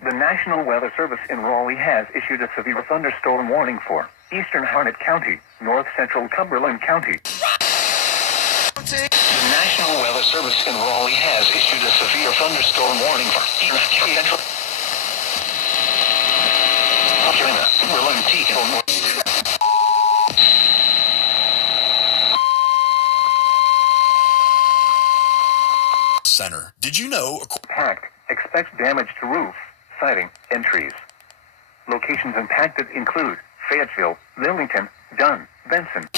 The National Weather Service in Raleigh has issued a severe thunderstorm warning for eastern Harnett County, north central Cumberland County. The National Weather Service in Raleigh has issued a severe thunderstorm warning for eastern central Cumberland County. Center. Did you know? Impact expects damage to roof, siding, and trees. Locations impacted include Fayetteville, Lillington, Dunn, Benson.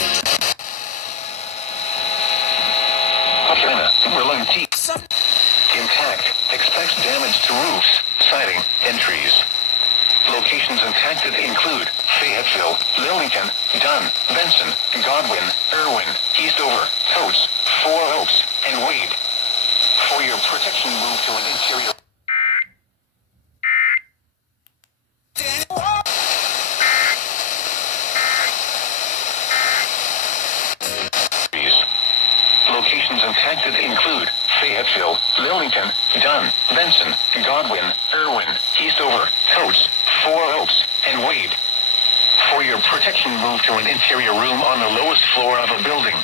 Impact expects damage to roofs, siding, and trees. Locations impacted include Fayetteville, Lillington, Dunn, Benson, Godwin, Irwin, Eastover, Coates, Four Oaks, and Wade. For your protection, move to an interior. Locations impacted include Fayetteville, Lillington, Dunn, Benson, Godwin, Irwin, Eastover, Coates, Four Oaks, and Wade. For your protection, move to an interior room on the lowest floor of a building.